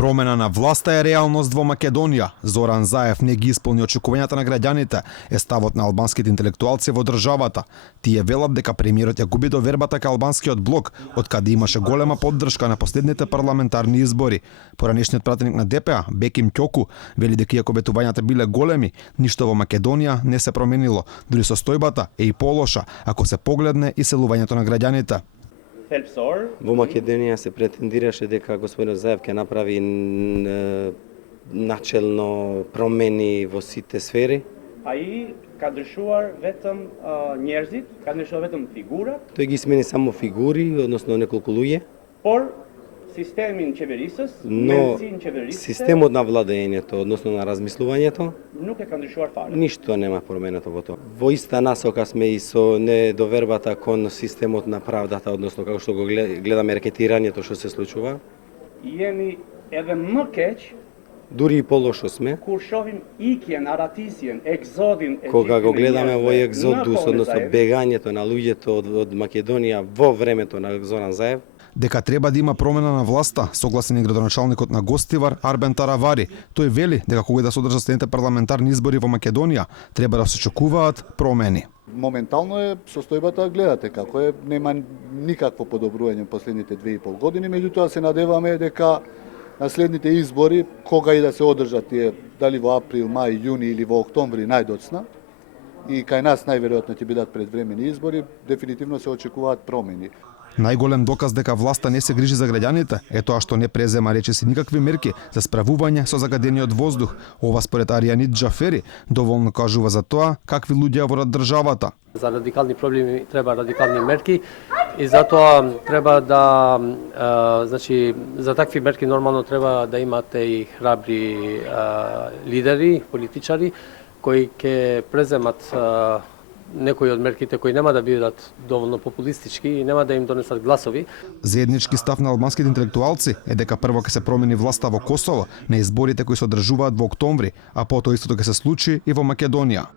Промена на власта е реалност во Македонија. Зоран Заев не ги исполни очекувањата на граѓаните, е ставот на албанските интелектуалци во државата. Тие велат дека премиерот ја губи довербата кај албанскиот блок, од каде имаше голема поддршка на последните парламентарни избори. Поранешниот пратеник на ДПА, Беким Ќоку, вели дека иако ветувањата биле големи, ништо во Македонија не се променило. Дури состојбата е и полоша, ако се погледне иселувањето на граѓаните. Во Македонија се претендираше дека господин Заев ќе направи начелно промени во сите сфери. А и кадршувар ветам нерзит, кадршувар ветам фигура. Тој ги смени само фигури, односно неколку луѓе. Пор системин чеверисос, но системот на владењето, односно на размислувањето, нука кадршувар фара. Ништо нема променето во тоа. Во иста насока сме и со недовербата кон системот на правдата, односно како што го гледаме рекетирањето што се случува. Јеми еве мкеќ. Дури и полошо сме. Куршовим икјен, аратисиен, екзодин. Кога го гледаме во екзодус, односно бегањето на луѓето од Македонија во времето на Зоран Заев. Дека треба да има промена на власта, согласен е градоначалникот на Гостивар Арбен Таравари. Тој вели дека кога да се одржат следните парламентарни избори во Македонија, треба да се очекуваат промени. Моментално е состојбата, гледате како е, нема никакво подобрување последните 2,5 години, меѓутоа се надеваме дека на следните избори, кога и да се одржат тие, дали во април, мај, јуни или во октомври најдоцна, и кај нас најверојатно ќе бидат предвремени избори, дефинитивно се очекуваат промени. Најголем доказ дека власта не се грижи за граѓаните е тоа што не презема речиси никакви мерки за справување со загадениот воздух. Ова според Аријанит Џафери доволно кажува за тоа какви луѓе водат државата. За радикални проблеми треба радикални мерки и затоа треба да значи за такви мерки нормално треба да имате и храбри лидери, политичари кои ќе преземат некои од мерките кои нема да бидат доволно популистички и нема да им донесат гласови. Заеднички став на албанските интелектуалци е дека прво ќе се промени власта во Косово на изборите кои се одржуваат во октомври, а потоа истото ќе се случи и во Македонија.